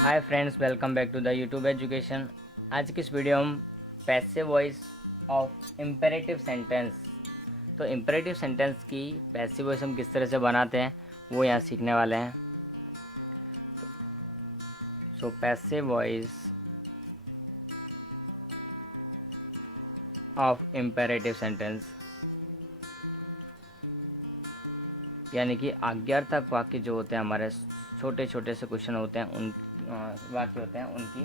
Hi friends, welcome back to the YouTube education. आज की इस वीडियो हम passive voice of imperative sentence, तो इम्पेरेटिव सेंटेंस की पैसिव वॉइस हम किस तरह से बनाते हैं वो यहाँ सीखने वाले हैं। So passive voice of imperative sentence यानी कि आज्ञार्थक वाक्य जो होते हैं, हमारे छोटे छोटे से क्वेश्चन होते हैं, उन वाक्य होते हैं, उनकी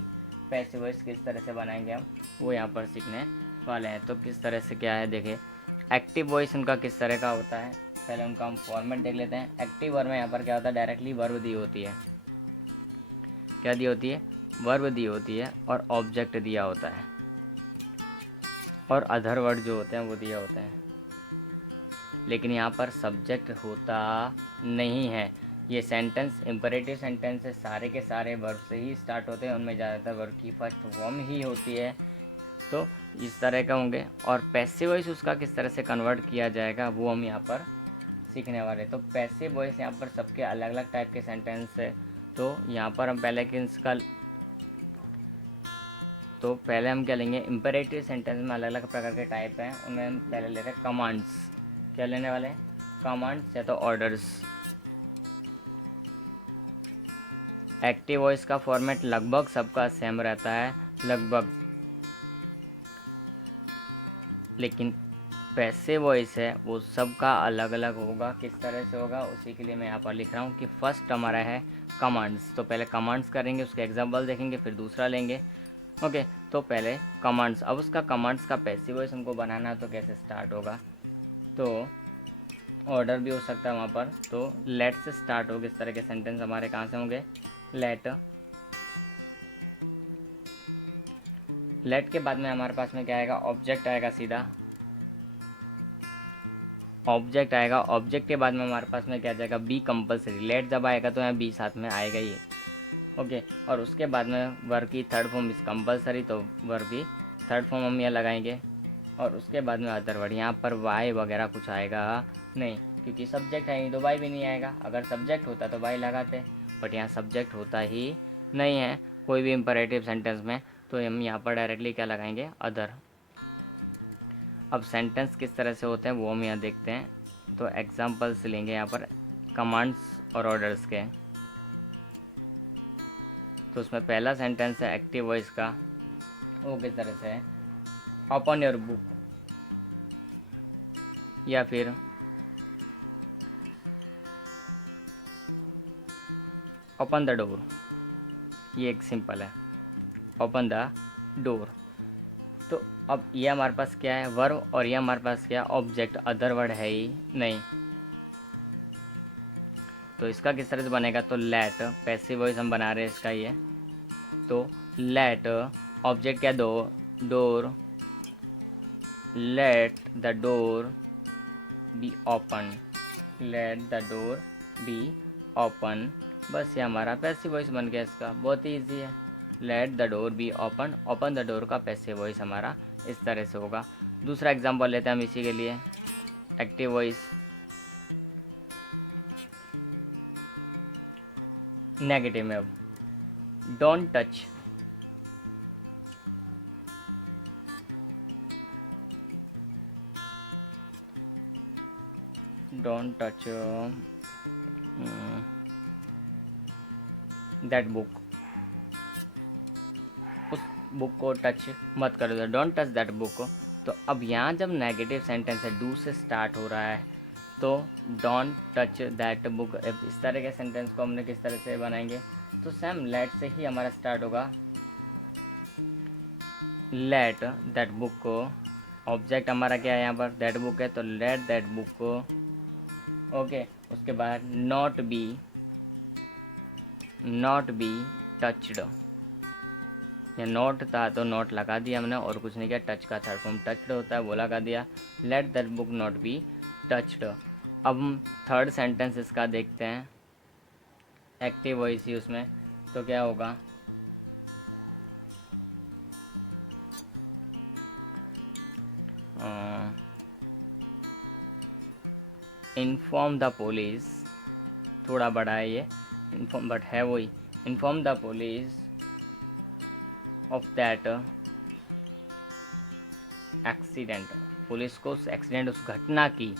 पैसिव वॉइस किस तरह से बनाएंगे हम वो यहाँ पर सीखने वाले हैं। तो किस तरह से क्या है, देखिए एक्टिव वॉइस उनका किस तरह का होता है। पहले उनका हम फॉर्मेट देख लेते हैं। एक्टिव वर्ब में यहाँ पर क्या होता है, डायरेक्टली वर्ब दी होती है। क्या दी होती है? वर्ब दी होती है और ऑब्जेक्ट दिया होता है और अदर वर्ड जो होते हैं वो दिए होते हैं, लेकिन यहाँ पर सब्जेक्ट होता नहीं है। ये सेंटेंस इम्परेटिव सेंटेंस है, सारे के सारे वर्ब से ही स्टार्ट होते हैं, उनमें ज़्यादातर वर्ब की फर्स्ट फॉर्म ही होती है। तो इस तरह का होंगे। और पैसिव वॉइस उसका किस तरह से कन्वर्ट किया जाएगा वो हम यहाँ पर सीखने वाले। तो पैसिव वॉइस यहाँ पर सबके अलग अलग टाइप के सेंटेंस है। तो यहाँ पर हम पहले पहले हम क्या लेंगे, इम्परेटिव सेंटेंस में अलग अलग प्रकार के टाइप हैं। उनमें हम पहले लेते हैं कमांड्स। क्या लेने वाले हैं? कमांड्स या तो ऑर्डर्स। एक्टिव वॉइस का फॉर्मेट लगभग सबका सेम रहता है, लगभग, लेकिन पैसिव वॉइस है वो सबका अलग अलग होगा। किस तरह से होगा उसी के लिए मैं यहाँ पर लिख रहा हूँ कि फर्स्ट हमारा है कमांड्स। तो पहले कमांड्स करेंगे, उसके एग्जाम्पल देखेंगे, फिर दूसरा लेंगे। ओके, तो पहले कमांड्स। अब उसका कमांड्स का पैसिव वॉइस हमको बनाना है तो कैसे स्टार्ट होगा, तो ऑर्डर भी हो सकता है वहाँ पर। तो लेट से स्टार्ट होगा। इस तरह के सेंटेंस हमारे कहाँ से होंगे, लेट के बाद में हमारे पास में क्या आएगा, ऑब्जेक्ट आएगा सीधा। ऑब्जेक्ट आएगा, ऑब्जेक्ट के बाद में हमारे पास में क्या आ जाएगा, बी कंपलसरी। लेट जब आएगा तो यहाँ बी साथ में आएगा ही। ओके, और उसके बाद में वर्ब की थर्ड फॉर्म इस कंपलसरी, तो वर्ब की थर्ड फॉर्म हम यहाँ लगाएंगे। और उसके बाद में अदर वर्ड, यहाँ पर वाई वगैरह कुछ आएगा नहीं, क्योंकि सब्जेक्ट है नहीं तो वाई भी नहीं आएगा। अगर सब्जेक्ट होता तो वाई लगाते, बट यहाँ सब्जेक्ट होता ही नहीं है कोई भी इम्परेटिव सेंटेंस में, तो हम यहाँ पर डायरेक्टली क्या लगाएंगे, अदर। अब सेंटेंस किस तरह से होते हैं वो हम यहाँ देखते हैं। तो एग्जाम्पल्स लेंगे यहाँ पर कमांड्स और ऑर्डर्स के। तो उसमें पहला सेंटेंस है एक्टिव वॉइस का, वो किस तरह से है, ओपन योर बुक, या फिर ओपन द डोर। ये एक सिंपल है, ओपन द डोर। तो अब ये हमारे पास क्या है, वर्ब, और ये हमारे पास क्या है, ऑब्जेक्ट। अदर वर्ड है ही नहीं, तो इसका किस तरह से बनेगा, तो लेट, पैसिव वॉइस हम बना रहे हैं इसका ये। तो लेट ऑब्जेक्ट क्या, दो, door, let the door be open, let the door be open. बस ये हमारा पैसिव वॉइस बन गया इसका, बहुत ही ईजी है। Let the door be open, open the door का पैसिव वॉइस हमारा इस तरह से होगा। दूसरा एग्जांपल लेते हैं हम इसी के लिए, एक्टिव वॉइस नेगेटिव में। अब don't touch, don't touch that book, उस बुक को टच मत करो, डोंट टच दैट बुक। तो अब यहाँ जब नेगेटिव सेंटेंस है, डू से स्टार्ट हो रहा है, तो डोंट टच दैट बुक। इस तरह के सेंटेंस को हमने किस तरह से बनाएंगे, तो सेम लेट से ही हमारा स्टार्ट होगा। लेट दैट बुक को, ऑब्जेक्ट हमारा क्या है यहाँ पर, दैट बुक है, तो लेट दैट बुक को। ओके, उसके बाद नॉट बी टच्ड, या नोट था तो नोट लगा दिया हमने और कुछ नहीं किया। टच का थर्ड फॉर्म टच्ड होता है, वो लगा दिया। Let that book not be touched. अब हम थर्ड सेंटेंस इसका देखते हैं, एक्टिव वॉइस ही उसमें। तो क्या होगा, इन्फॉर्म द पुलिस, थोड़ा बड़ा है ये, इन्फॉर्म बट है वही, inform the police of that accident, police को उस एक्सीडेंट, उस घटना की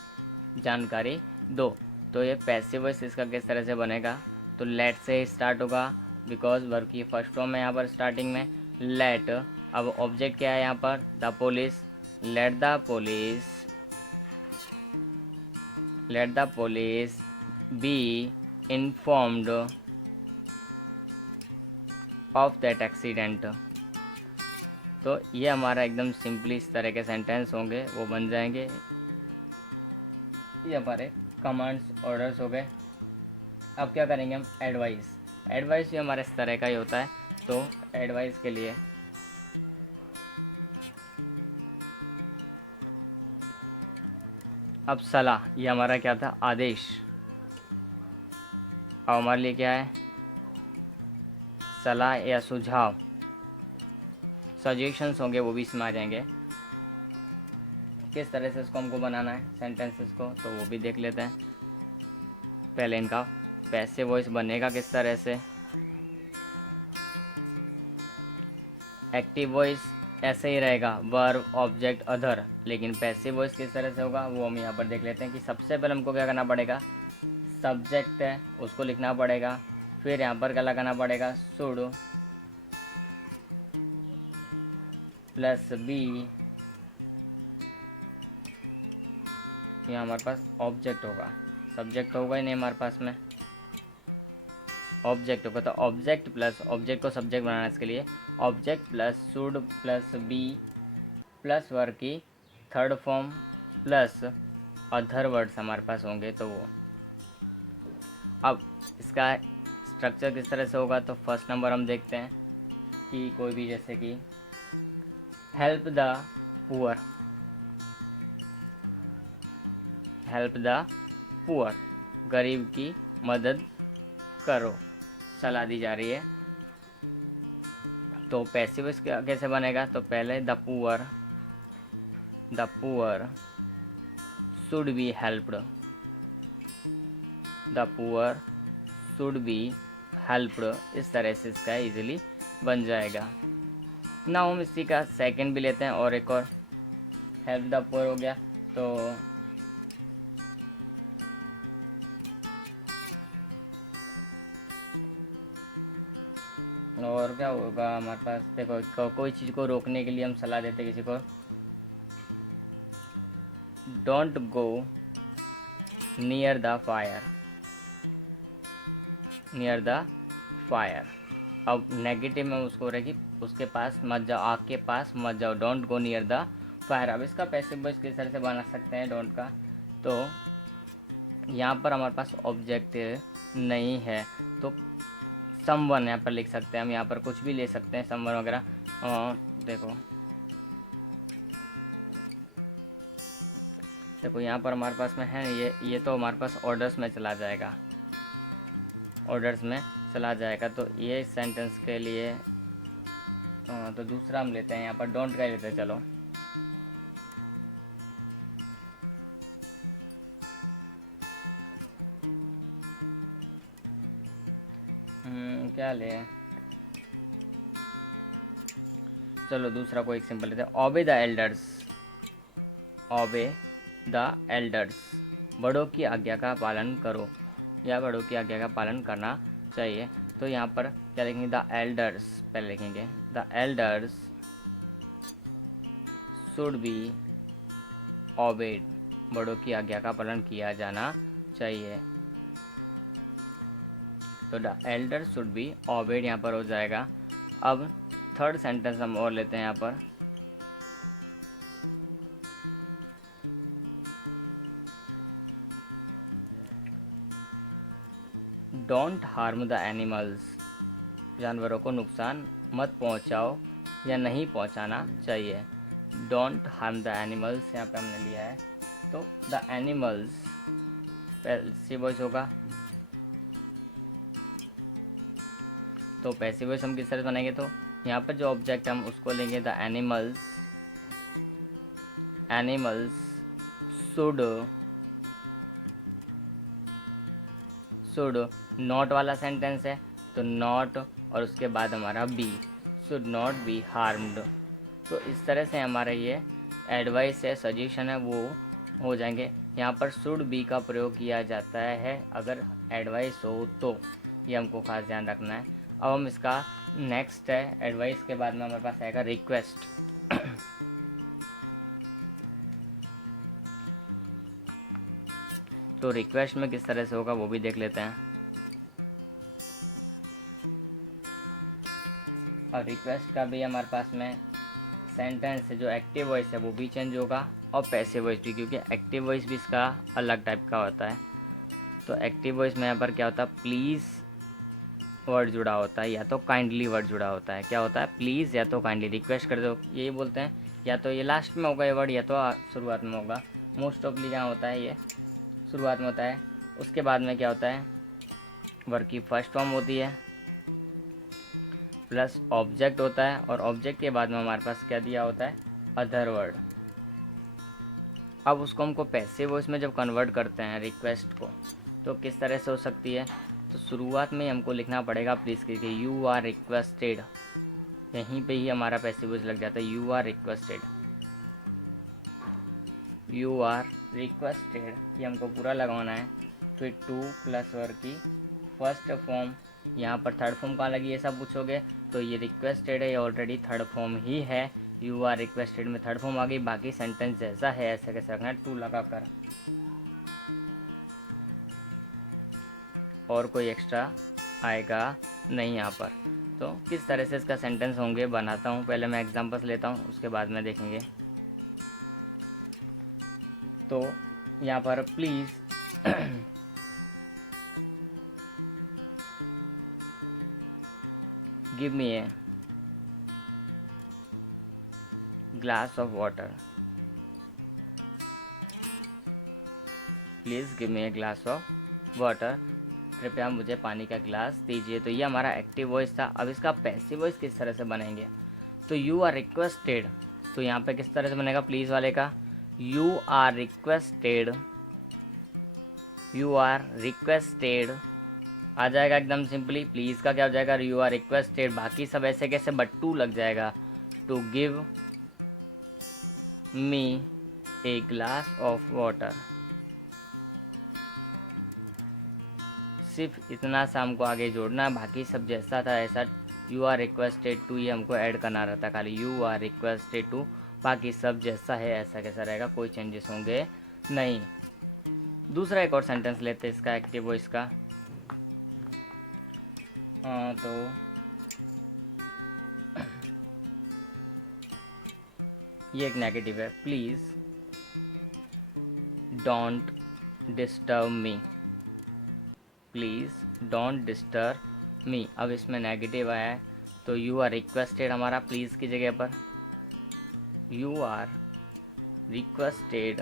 जानकारी दो। तो ये पैसिव वॉइस इसका किस तरह से बनेगा, तो लेट से स्टार्ट होगा बिकॉज वर्ब की फर्स्ट फॉर्म है यहाँ पर स्टार्टिंग में लेट। अब ऑब्जेक्ट क्या है यहाँ पर, the police, let the police be informed of that accident. तो ये हमारा एकदम सिंपली इस तरह के सेंटेंस होंगे, वो बन जाएंगे। ये हमारे कमांड्स ऑर्डर्स हो गए। अब क्या करेंगे हम, एडवाइस भी हमारे इस तरह का ही होता है। तो एडवाइस के लिए अब सलाह, ये हमारा क्या था, आदेश। अब हमारे लिए क्या है, सलाह या सुझाव, सजेशंस होंगे, वो भी इसमें आ जाएंगे। किस तरह से इसको हमको बनाना है सेंटेंसेस को, तो वो भी देख लेते हैं। पहले इनका पैसिव वॉइस बनेगा किस तरह से। एक्टिव वॉइस ऐसे ही रहेगा, वर्ब ऑब्जेक्ट अदर, लेकिन पैसिव वॉइस किस तरह से होगा वो हम यहाँ पर देख लेते हैं। कि सबसे पहले हमको क्या करना पड़ेगा, सब्जेक्ट है उसको लिखना पड़ेगा, फिर यहाँ पर क्या लगाना पड़ेगा, शुड प्लस बी, यहाँ हमारे पास ऑब्जेक्ट होगा, सब्जेक्ट होगा ही नहीं हमारे पास में, ऑब्जेक्ट होगा। तो ऑब्जेक्ट प्लस, ऑब्जेक्ट को सब्जेक्ट बनाना इसके लिए object plus should plus be plus verb की third form plus other words हमारे पास होंगे। तो वो अब इसका स्ट्रक्चर किस तरह से होगा, तो फर्स्ट नंबर हम देखते हैं कि कोई भी जैसे कि help the poor, help the poor, गरीब की मदद करो, सलाह दी जा रही है। तो पैसिव कैसे बनेगा, तो पहले the poor should be helped, the poor should be helped, इस तरह से इसका इजीली बन जाएगा। ना हम इसी का सेकंड भी लेते हैं, और एक और हेल्प द पुअर हो गया। तो और क्या होगा हमारे पास, देखो कोई चीज़ को रोकने के लिए हम सलाह देते हैं किसी को, don't go near the fire, near the fire. अब नेगेटिव में उसको रहे कि उसके पास मत जाओ, आग के पास मत जाओ, don't go near the fire. अब इसका पैसिव वॉइस किस तरह से बना सकते हैं डोंट का, तो यहाँ पर हमारे पास ऑब्जेक्ट नहीं है, तो समवन यहाँ पर लिख सकते हैं हम, यहाँ पर कुछ भी ले सकते हैं समवन वगैरह। देखो यहाँ पर हमारे पास में है ये तो हमारे पास ऑर्डर्स में चला जाएगा, ऑर्डर्स में चला जाएगा। तो ये सेंटेंस के लिए तो दूसरा हम लेते हैं, यहाँ पर डोंट का लेते हैं। चलो क्या ले, चलो दूसरा कोई एक सिंपल लेते हैं, obey the elders, obey the elders, बड़ों की आज्ञा का पालन करो, या बड़ों की आज्ञा का पालन करना चाहिए। तो यहाँ पर क्या लिखेंगे, द एल्डर्स पहले लिखेंगे, the elders should be obeyed, बड़ों की आज्ञा का पालन किया जाना चाहिए। तो the elders should be obeyed यहाँ पर हो जाएगा। अब थर्ड सेंटेंस हम और लेते हैं यहाँ पर, डोंट हार्म द एनिमल्स, जानवरों को नुकसान मत पहुंचाओ या नहीं पहुंचाना चाहिए। डोंट हार्म द एनिमल्स यहाँ पे हमने लिया है। तो द एनिमल्स पैसिव वॉइस होगा, तो पैसिव वॉइस हम किस तरह से बनाएंगे, तो यहाँ पर जो ऑब्जेक्ट हम उसको लेंगे, the animals, animals should, not वाला सेंटेंस है तो नॉट और उसके बाद हमारा be, should not be harmed. तो इस तरह से हमारा ये एडवाइस है, सजेशन है, वो हो जाएंगे। यहाँ पर शुड बी का प्रयोग किया जाता है अगर एडवाइस हो तो, ये हमको खास ध्यान रखना है। अब हम इसका नेक्स्ट है, एडवाइस के बाद में हमारे पास आएगा रिक्वेस्ट। तो रिक्वेस्ट में किस तरह से होगा वो भी देख लेते हैं। और रिक्वेस्ट का भी हमारे पास में सेंटेंस है, जो एक्टिव वॉइस है वो भी चेंज होगा और पैसिव वॉइस भी, क्योंकि एक्टिव वॉइस भी इसका अलग टाइप का होता है। तो एक्टिव वॉइस में यहाँ पर क्या होता है, प्लीज़ वर्ड जुड़ा होता है या तो काइंडली वर्ड जुड़ा होता है। क्या होता है, प्लीज़ या तो काइंडली, रिक्वेस्ट कर दो यही बोलते हैं, या तो ये लास्ट में होगा ये वर्ड या तो शुरुआत में होगा। मोस्ट ऑफली यहाँ होता है ये शुरुआत में होता है। उसके बाद में क्या होता है, वर्ब की फर्स्ट फॉर्म होती है प्लस ऑब्जेक्ट होता है, और ऑब्जेक्ट के बाद में हमारे पास क्या दिया होता है, अदर वर्ड। अब उसको हमको पैसिव वॉइस में जब कन्वर्ट करते हैं रिक्वेस्ट को, तो किस तरह से हो सकती है, तो शुरुआत में हमको लिखना पड़ेगा प्लीज़ करके, यू आर रिक्वेस्टेड, यहीं पे ही हमारा पैसिव वॉइस लग जाता है, you are requested, you are requested, ये हमको पूरा लगाना है। फिर टू प्लस वर्ब की फर्स्ट फॉर्म, यहाँ पर थर्ड फॉर्म कहाँ लगी, ये सब पूछोगे, तो ये रिक्वेस्टेड है, ये ऑलरेडी थर्ड फॉर्म ही है, यू आर रिक्वेस्टेड में थर्ड फॉर्म आ गई। बाकी सेंटेंस जैसा है ऐसा कैसे रखना है, टू लगा कर, और कोई एक्स्ट्रा आएगा नहीं यहाँ पर। तो किस तरह से इसका सेंटेंस होंगे बनाता हूँ, पहले मैं एग्जांपल्स लेता हूँ, उसके बाद में देखेंगे। तो यहाँ पर please give me a glass of water, please give me a glass of water, कृपया मुझे पानी का गिलास दीजिए। तो ये हमारा एक्टिव वॉइस था। अब इसका पैसिव वॉइस किस तरह से बनेंगे, तो यू आर रिक्वेस्टेड, तो यहाँ पे किस तरह से बनेगा प्लीज़ वाले का, you are requested, you are requested आ जाएगा एकदम सिंपली। प्लीज़ का क्या हो जाएगा, यू आर रिक्वेस्टेड, बाकी सब ऐसे कैसे, बट टू लग जाएगा, to give me a glass of water. सिर्फ इतना सा हमको आगे जोड़ना, बाकी सब जैसा था ऐसा, यू आर रिक्वेस्टेड टू, ये हमको ऐड करना रहता, खाली यू आर रिक्वेस्टेड टू, बाकी सब जैसा है ऐसा कैसा रहेगा, कोई चेंजेस होंगे नहीं। दूसरा एक और सेंटेंस लेते हैं इसका एक्टिव वॉइस का। तो ये एक नेगेटिव है, please don't disturb me, please don't disturb me. अब इसमें नेगेटिव आया है, तो यू आर रिक्वेस्टेड हमारा प्लीज़ की जगह पर, यू आर रिक्वेस्टेड,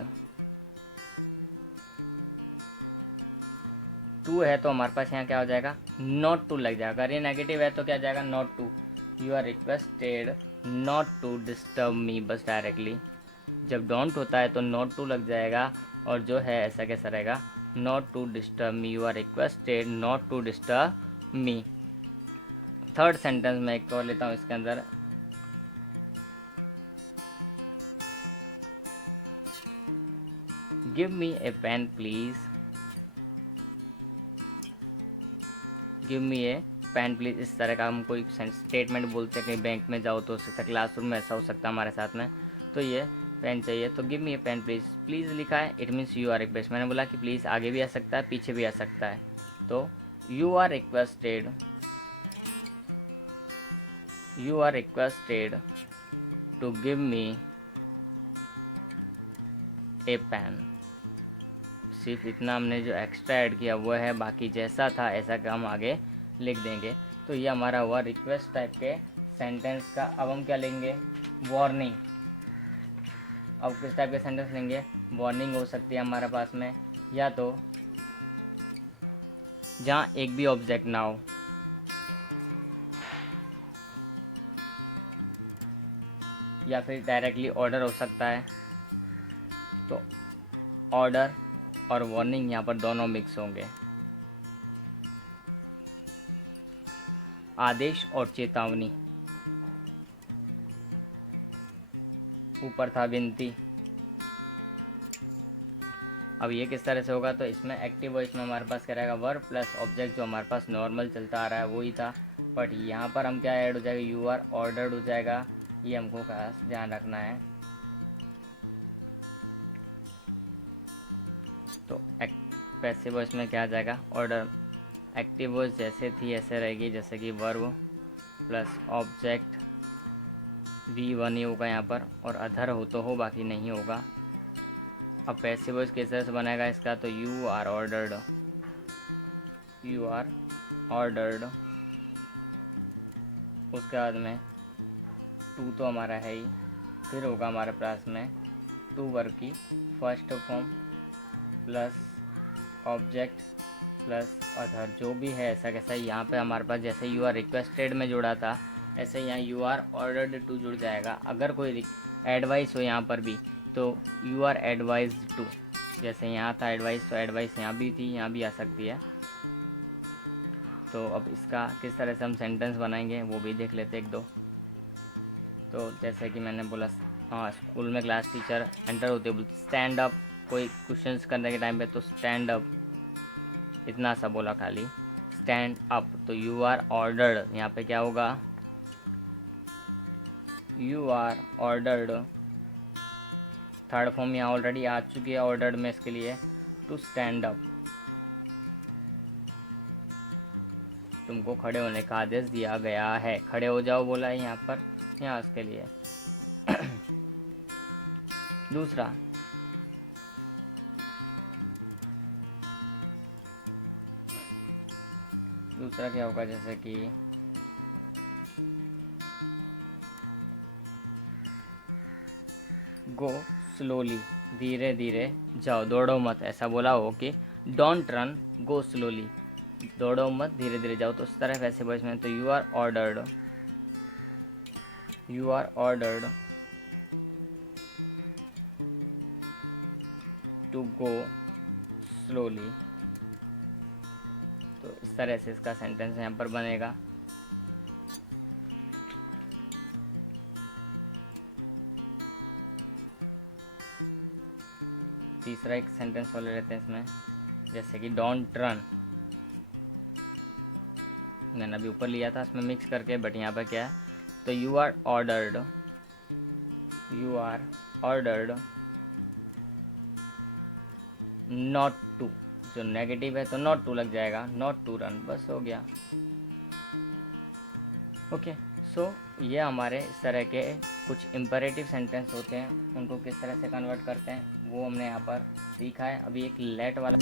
टू है तो हमारे पास यहाँ क्या हो जाएगा, नॉट टू लग जाएगा। अगर ये नेगेटिव है तो क्या जाएगा, not to, you are requested not to disturb me, बस डायरेक्टली। जब डोंट होता है तो नॉट टू लग जाएगा, और जो है ऐसा कैसा रहेगा, not to disturb me, you are requested not to disturb me. Third sentence में एक और लेता हूँ इसके अंदर, give me a pen please, give me a pen please. इस तरह का हम कोई स्टेटमेंट बोलते हैं, कहीं बैंक में जाओ तो हो सकता है, क्लासरूम में ऐसा हो सकता है हमारे साथ में, तो ये पेन चाहिए, तो give me a pen please, please लिखा है, it means you are request. मैंने बोला कि प्लीज़ आगे भी आ सकता है पीछे भी आ सकता है, तो you are requested, you are requested to give me a pen. सिर्फ इतना हमने जो एक्स्ट्रा ऐड किया वो है, बाकी जैसा था ऐसा का हम आगे लिख देंगे। तो ये हमारा हुआ रिक्वेस्ट टाइप के सेंटेंस का। अब हम क्या लेंगे, वार्निंग। अब किस टाइप के सेंटेंस लेंगे, वार्निंग हो सकती है हमारे पास में, या तो जहाँ एक भी ऑब्जेक्ट ना हो, या फिर डायरेक्टली ऑर्डर हो सकता है, तो ऑर्डर और वार्निंग यहाँ पर दोनों मिक्स होंगे। आदेश और चेतावनी, ऊपर था विनती। अब ये किस तरह से होगा, तो इसमें एक्टिव वॉइस में हमारे पास क्या रहेगा, वर्ब प्लस ऑब्जेक्ट जो हमारे पास नॉर्मल चलता आ रहा है वही था, बट यहाँ पर हम क्या ऐड हो जाएगा, यू आर ऑर्डर्ड हो जाएगा। ये हमको खास ध्यान रखना है। तो पैसिव वॉइस में क्या आ जाएगा, ऑर्डर। एक्टिव वॉइस जैसे थी ऐसे रहेगी, जैसे कि वर्ब प्लस ऑब्जेक्ट V1 ही होगा यहाँ पर, और अदर हो तो हो, बाकी नहीं होगा। अब पैसिव वॉइस किस तरह से बनाएगा इसका, तो you are ordered, you are ordered. उसके बाद में टू तो हमारा है ही, फिर होगा हमारे पास में टू वर्ब की first form plus object plus other, जो भी है ऐसा कैसा। यहाँ पे हमारे पास जैसे यू आर रिक्वेस्टेड में जुड़ा था, ऐसे यहाँ यू आर ऑर्डर्ड टू जुड़ जाएगा। अगर कोई एडवाइस हो यहाँ पर भी, तो यू आर एडवाइज टू, जैसे यहाँ था एडवाइस, तो एडवाइस यहाँ भी थी, यहाँ भी आ सकती है। तो अब इसका किस तरह से हम सेंटेंस बनाएंगे वो भी देख लेते एक दो। तो जैसे कि मैंने बोला, हाँ, स्कूल में क्लास टीचर एंटर होते बोलते स्टैंड अप, कोई क्वेश्चंस करने के टाइम पे तो स्टैंड अप, इतना सा बोला खाली, स्टैंड अप। तो यू आर ऑर्डर्ड, यहाँ पे क्या होगा, you are ordered. Third form यहाँ ऑलरेडी आ चुकी है ऑर्डर्ड में, इसके लिए टू स्टैंड अप, तुमको खड़े होने का आदेश दिया गया है, खड़े हो जाओ बोला है यहाँ पर, यहाँ उसके लिए। दूसरा क्या होगा, जैसे कि गो स्लोली, धीरे धीरे जाओ, दौड़ो मत, ऐसा बोला हो कि डोंट रन गो स्लोली, दौड़ो मत धीरे धीरे जाओ। तो उस तरह वैसे वॉइस में तो you are ordered, you are ordered to go slowly. तो इस तरह से इसका सेंटेंस यहाँ पर बनेगा। तीसरा एक सेंटेंस वाले रहते हैं इसमें, जैसे कि डोंट रन, मैंने अभी ऊपर लिया था इसमें मिक्स करके, बट यहाँ पर क्या है, तो you are ordered, you are ordered not to, जो नेगेटिव है तो नॉट टू लग जाएगा, नॉट टू रन, बस हो गया। ओके, सो ये हमारे इस तरह के कुछ इम्परेटिव सेंटेंस होते हैं, उनको किस तरह से कन्वर्ट करते हैं वो हमने यहाँ पर सीखा है। अभी एक लेट वाला